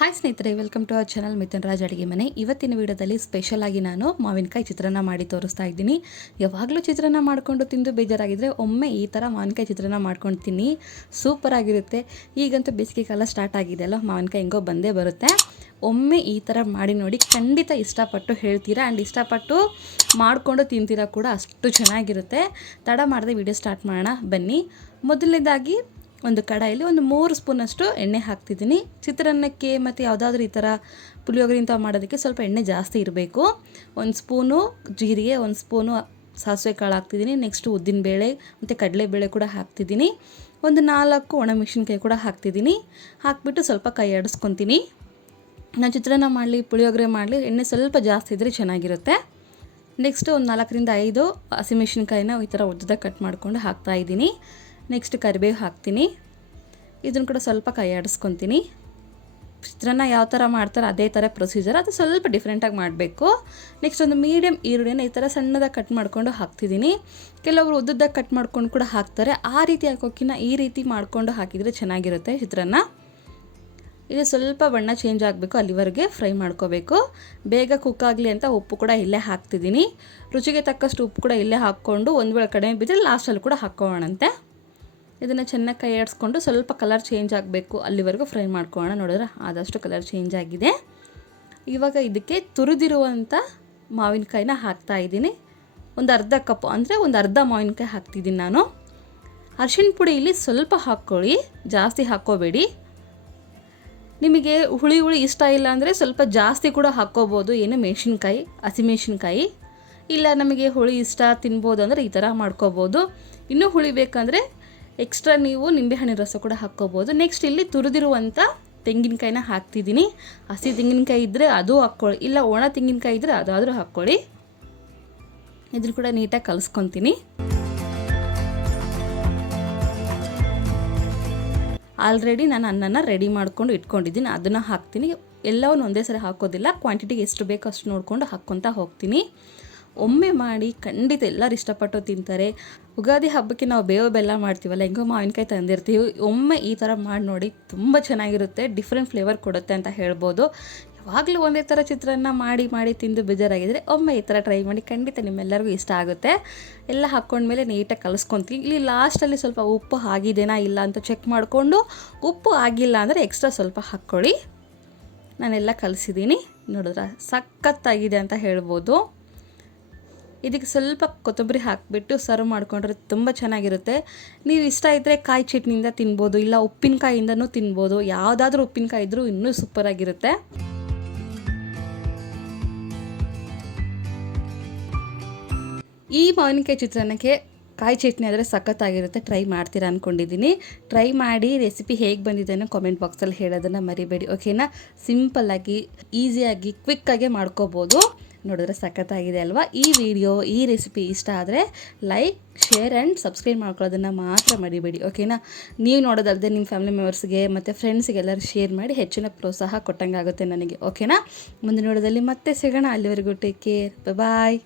Hi ಸ್ನೇಹಿತರೆ, welcome to our channel Mithun Raj ಅಡುಗೆ ಮನೆ. ಇವತ್ತಿನ ವಿಡಿಯೋದಲ್ಲಿ ಸ್ಪೆಷಲ್ ಆಗಿ ನಾನು ಮಾವಿನಕಾಯಿ ಚಿತ್ರಾನ್ನ ಮಾಡಿ ತೋರಿಸ್ತಾ ಇದ್ದೀನಿ. ಯಾವಾಗಲೂ ಚಿತ್ರಾನ್ನ ಮಾಡಿಕೊಂಡು ತಿಂದು ಬೇಜಾರಾಗಿದ್ದರೆ ಒಮ್ಮೆ ಈ ಥರ ಮಾವಿನಕಾಯಿ ಚಿತ್ರಾನ್ನ ಮಾಡ್ಕೊಂಡು ತಿನ್ನಿ. ಸೂಪರ್ ಆಗಿರುತ್ತೆ. ಈಗಂತೂ ಬೇಸಿಗೆ ಕಾಲ ಸ್ಟಾರ್ಟ್ ಆಗಿದೆ ಅಲ್ಲ ಮಾವಿನಕಾಯಿ ಹೆಂಗೋ ಬಂದೇ ಬರುತ್ತೆ. ಒಮ್ಮೆ ಈ ಥರ ಮಾಡಿ ನೋಡಿ ಖಂಡಿತ ಇಷ್ಟಪಟ್ಟು ಹೇಳ್ತೀರಾ? ಆ್ಯಂಡ್ ಇಷ್ಟಪಟ್ಟು ಮಾಡಿಕೊಂಡು ತಿಂತೀರಾ ಕೂಡ ಅಷ್ಟು ಚೆನ್ನಾಗಿರುತ್ತೆ. ತಡ ಮಾಡದೆ ವಿಡಿಯೋ ಸ್ಟಾರ್ಟ್ ಮಾಡೋಣ. ಬನ್ನಿ. ಮೊದಲನೇದಾಗಿ ಒಂದು ಕಡಾಯಲ್ಲಿ ಒಂದು ಮೂರು ಸ್ಪೂನಷ್ಟು ಎಣ್ಣೆ ಹಾಕ್ತಿದ್ದೀನಿ. ಚಿತ್ರಾನ್ನಕ್ಕೆ ಮತ್ತು ಯಾವುದಾದ್ರೂ ಈ ಥರ ಪುಳಿಯೋಗರೆ ಇಂಥ ಮಾಡೋದಕ್ಕೆ ಸ್ವಲ್ಪ ಎಣ್ಣೆ ಜಾಸ್ತಿ ಇರಬೇಕು. ಒಂದು ಸ್ಪೂನು ಜೀರಿಗೆ, ಒಂದು ಸ್ಪೂನು ಸಾಸಿವೆ ಕಾಳು ಹಾಕ್ತಿದ್ದೀನಿ. ನೆಕ್ಸ್ಟು ಉದ್ದಿನಬೇಳೆ ಮತ್ತು ಕಡಲೆಬೇಳೆ ಕೂಡ ಹಾಕ್ತಿದ್ದೀನಿ. ಒಂದು ನಾಲ್ಕು ಒಣಮೆಣಸಿನ್ಕಾಯಿ ಕೂಡ ಹಾಕ್ತಿದ್ದೀನಿ. ಹಾಕ್ಬಿಟ್ಟು ಸ್ವಲ್ಪ ಕೈ ಆಡಿಸ್ಕೊತೀನಿ. ನಾನು ಚಿತ್ರಾನ್ನ ಮಾಡಲಿ, ಪುಳಿಯೋಗರೆ ಮಾಡಲಿ, ಎಣ್ಣೆ ಸ್ವಲ್ಪ ಜಾಸ್ತಿ ಇದ್ದರೆ ಚೆನ್ನಾಗಿರುತ್ತೆ. ನೆಕ್ಸ್ಟು ಒಂದು ನಾಲ್ಕರಿಂದ ಐದು ಹಸಿಮೆಣ್ಸಿನ್ಕಾಯಿನ ಈ ಥರ ಉದ್ದದ ಕಟ್ ಮಾಡಿಕೊಂಡು ಹಾಕ್ತಾಯಿದ್ದೀನಿ ನೆಕ್ಸ್ಟ್ ಕರಿಬೇವು ಹಾಕ್ತೀನಿ. ಇದನ್ನು ಕೂಡ ಸ್ವಲ್ಪ ಕೈಯಾಡಿಸ್ಕೊತೀನಿ. ಚಿತ್ರಾನ್ನ ಯಾವ ಥರ ಮಾಡ್ತಾರೆ ಅದೇ ಥರ ಪ್ರೊಸೀಜರ್ ಅದು ಸ್ವಲ್ಪ ಡಿಫ್ರೆಂಟಾಗಿ ಮಾಡಬೇಕು. ನೆಕ್ಸ್ಟ್ ಒಂದು ಮೀಡಿಯಮ್ ಈರುಳ್ಳಿನ ಈ ಥರ ಸಣ್ಣದಾಗಿ ಕಟ್ ಮಾಡಿಕೊಂಡು ಹಾಕ್ತಿದ್ದೀನಿ. ಕೆಲವರು ಉದ್ದದಾಗ ಕಟ್ ಮಾಡ್ಕೊಂಡು ಕೂಡ ಹಾಕ್ತಾರೆ. ಆ ರೀತಿ ಹಾಕೋಕ್ಕಿಂತ ಈ ರೀತಿ ಮಾಡಿಕೊಂಡು ಹಾಕಿದರೆ ಚೆನ್ನಾಗಿರುತ್ತೆ ಚಿತ್ರಾನ್ನ. ಇದು ಸ್ವಲ್ಪ ಬಣ್ಣ ಚೇಂಜ್ ಆಗಬೇಕು. ಅಲ್ಲಿವರೆಗೆ ಫ್ರೈ ಮಾಡ್ಕೋಬೇಕು. ಬೇಗ ಕುಕ್ ಆಗಲಿ ಅಂತ ಉಪ್ಪು ಕೂಡ ಇಲ್ಲೇ ಹಾಕ್ತಿದ್ದೀನಿ. ರುಚಿಗೆ ತಕ್ಕಷ್ಟು ಉಪ್ಪು ಕೂಡ ಇಲ್ಲೇ ಹಾಕ್ಕೊಂಡು ಒಂದು ವೇಳೆ ಕಡಿಮೆ ಬಿದ್ದರೆ ಲಾಸ್ಟಲ್ಲಿ ಕೂಡ ಹಾಕ್ಕೊಳ್ಳೋಣಂತೆ ಇದನ್ನು ಚೆನ್ನಾಗಿ ಕೈ ಆಡಿಸ್ಕೊಂಡು ಸ್ವಲ್ಪ ಕಲರ್ ಚೇಂಜ್ ಆಗಬೇಕು. ಅಲ್ಲಿವರೆಗೂ ಫ್ರೈ ಮಾಡ್ಕೊಳ್ಳೋಣ. ನೋಡಿದ್ರೆ ಆದಷ್ಟು ಕಲರ್ ಚೇಂಜ್ ಆಗಿದೆ. ಇವಾಗ ಇದಕ್ಕೆ ತುರಿದಿರುವಂಥ ಮಾವಿನಕಾಯಿನ ಹಾಕ್ತಾ ಇದ್ದೀನಿ. ಒಂದು ಅರ್ಧ ಕಪ್ ಅಂದರೆ ಒಂದು ಅರ್ಧ ಮಾವಿನಕಾಯಿ ಹಾಕ್ತಿದ್ದೀನಿ ನಾನು. ಅರಿಶಿಣ ಪುಡಿ ಇಲ್ಲಿ ಸ್ವಲ್ಪ ಹಾಕ್ಕೊಳ್ಳಿ. ಜಾಸ್ತಿ ಹಾಕ್ಕೋಬೇಡಿ. ನಿಮಗೆ ಹುಳಿ ಹುಳಿ ಇಷ್ಟ ಇಲ್ಲ ಅಂದರೆ ಸ್ವಲ್ಪ ಜಾಸ್ತಿ ಕೂಡ ಹಾಕ್ಕೋಬೋದು. ಏನು ಮೆಣಸಿನ್ಕಾಯಿ ಹಸಿಮೆಣ್ಸಿನ್ಕಾಯಿ ಇಲ್ಲ ನಮಗೆ ಹುಳಿ ಇಷ್ಟ, ತಿನ್ಬೋದು ಅಂದರೆ ಈ ಥರ ಮಾಡ್ಕೋಬೋದು. ಇನ್ನೂ ಹುಳಿ ಬೇಕಂದರೆ ಎಕ್ಸ್ಟ್ರಾ ನೀವು ನಿಂಬೆಹಣ್ಣಿನ ರಸ ಕೂಡ ಹಾಕ್ಕೋಬೋದು. ನೆಕ್ಸ್ಟ್ ಇಲ್ಲಿ ತುರಿದಿರುವಂಥ ತೆಂಗಿನಕಾಯಿನ ಹಾಕ್ತಿದ್ದೀನಿ. ಹಸಿ ತೆಂಗಿನಕಾಯಿ ಇದ್ದರೆ ಅದು ಹಾಕ್ಕೊಳ್ಳಿ. ಇಲ್ಲ ಒಣ ತೆಂಗಿನಕಾಯಿ ಇದ್ದರೆ ಅದಾದರೂ ಹಾಕ್ಕೊಳ್ಳಿ. ಇದನ್ನು ಕೂಡ ನೀಟಾಗಿ ಕಲಿಸ್ಕೊತೀನಿ. ಆಲ್ರೆಡಿ ನಾನು ಅನ್ನನ ರೆಡಿ ಮಾಡ್ಕೊಂಡು ಇಟ್ಕೊಂಡಿದ್ದೀನಿ. ಅದನ್ನು ಹಾಕ್ತೀನಿ. ಎಲ್ಲವನ್ನು ಒಂದೇ ಸರಿ ಹಾಕೋದಿಲ್ಲ. ಕ್ವಾಂಟಿಟಿಗೆ ಎಷ್ಟು ಬೇಕೋ ಅಷ್ಟು ನೋಡಿಕೊಂಡು ಹಾಕ್ಕೊತಾ ಹೋಗ್ತೀನಿ. ಒಮ್ಮೆ ಮಾಡಿ ಖಂಡಿತ ಎಲ್ಲರೂ ಇಷ್ಟಪಟ್ಟು ತಿಂತಾರೆ. ಉಗಾದಿ ಹಬ್ಬಕ್ಕೆ ನಾವು ಬೇವು ಬೆಲ್ಲ ಮಾಡ್ತೀವಲ್ಲ, ಹೆಂಗೋ ಮಾವಿನಕಾಯಿ ತಂದಿರ್ತೀವಿ. ಒಮ್ಮೆ ಈ ಥರ ಮಾಡಿ ನೋಡಿ ತುಂಬ ಚೆನ್ನಾಗಿರುತ್ತೆ ಡಿಫ್ರೆಂಟ್ ಫ್ಲೇವರ್ ಕೊಡುತ್ತೆ ಅಂತ ಹೇಳ್ಬೋದು. ಯಾವಾಗಲೂ ಒಂದೇ ಥರ ಚಿತ್ರಾನ್ನ ಮಾಡಿ ಮಾಡಿ ತಿಂದು ಬೇಜಾರಾಗಿದ್ದರೆ ಒಮ್ಮೆ ಈ ಥರ ಟ್ರೈ ಮಾಡಿ ಖಂಡಿತ ನಿಮ್ಮೆಲ್ಲರಿಗೂ ಇಷ್ಟ ಆಗುತ್ತೆ. ಎಲ್ಲ ಹಾಕ್ಕೊಂಡ್ಮೇಲೆ ನೀಟಾಗಿ ಕಲಿಸ್ಕೊತೀವಿ. ಇಲ್ಲಿ ಲಾಸ್ಟಲ್ಲಿ ಸ್ವಲ್ಪ ಉಪ್ಪು ಆಗಿದೆನಾ ಇಲ್ಲ ಅಂತ ಚೆಕ್ ಮಾಡಿಕೊಂಡು ಉಪ್ಪು ಆಗಿಲ್ಲ ಅಂದರೆ ಎಕ್ಸ್ಟ್ರಾ ಸ್ವಲ್ಪ ಹಾಕ್ಕೊಳ್ಳಿ. ನಾನೆಲ್ಲ ಕಲಿಸಿದ್ದೀನಿ. ನೋಡಿದ್ರೆ? ಸಖತ್ತಾಗಿದೆ ಅಂತ ಹೇಳ್ಬೋದು. ಇದಕ್ಕೆ ಸ್ವಲ್ಪ ಕೊತ್ತಂಬರಿ ಹಾಕಿಬಿಟ್ಟು ಸರ್ವ್ ಮಾಡಿಕೊಂಡ್ರೆ ತುಂಬ ಚೆನ್ನಾಗಿರುತ್ತೆ. ನೀವು ಇಷ್ಟ ಇದ್ದರೆ ಕಾಯಿ ಚಟ್ನಿಯಿಂದ ತಿನ್ಬೋದು, ಇಲ್ಲ ಉಪ್ಪಿನಕಾಯಿಂದನೂ ತಿನ್ಬೋದು. ಯಾವುದಾದ್ರೂ ಉಪ್ಪಿನಕಾಯಿ ಇದ್ದರೂ ಇನ್ನೂ ಸೂಪರಾಗಿರುತ್ತೆ ಈ ಮಾವಿನಕಾಯಿ ಚಿತ್ರಾನ್ನಕ್ಕೆ ಕಾಯಿ ಚಟ್ನಿ ಆದರೆ ಸಖತ್ತಾಗಿರುತ್ತೆ. ಟ್ರೈ ಮಾಡ್ತೀರಾ ಅಂದ್ಕೊಂಡಿದ್ದೀನಿ ಟ್ರೈ ಮಾಡಿ ರೆಸಿಪಿ ಹೇಗೆ ಬಂದಿದೆ ಅನ್ನೋ ಕಾಮೆಂಟ್ ಬಾಕ್ಸಲ್ಲಿ ಹೇಳೋದನ್ನು ಮರಿಬೇಡಿ ಓಕೆನಾ ಸಿಂಪಲ್ಲಾಗಿ ಈಸಿಯಾಗಿ ಕ್ವಿಕ್ಕಾಗೆ ಮಾಡ್ಕೋಬೋದು. ನೋಡಿದ್ರೆ ಸಖತ್ತಾಗಿದೆ ಅಲ್ವಾ? ಈ ವಿಡಿಯೋ ಈ ರೆಸಿಪಿ ಇಷ್ಟ ಆದರೆ ಲೈಕ್ ಶೇರ್ ಆ್ಯಂಡ್ ಸಬ್ಸ್ಕ್ರೈಬ್ ಮಾಡ್ಕೊಳ್ಳೋದನ್ನು ಮಾತ್ರ ಮರಿಬೇಡಿ ಓಕೆನಾ ನೀವು ನೋಡೋದಲ್ಲದೆ ನಿಮ್ಮ ಫ್ಯಾಮಿಲಿ ಮೆಂಬರ್ಸ್ಗೆ ಮತ್ತು ಫ್ರೆಂಡ್ಸ್ಗೆಲ್ಲರೂ ಶೇರ್ ಮಾಡಿ ಹೆಚ್ಚಿನ ಪ್ರೋತ್ಸಾಹ ಕೊಟ್ಟಂಗೆ ಆಗುತ್ತೆ ನನಗೆ ಓಕೆನಾ ಮುಂದಿನ ನೋಡೋದಲ್ಲಿ ಮತ್ತೆ ಸಿಗೋಣ. ಅಲ್ಲಿವರೆಗೂ ಟೇಕ್ ಕೇರ್ ಬಾಯ್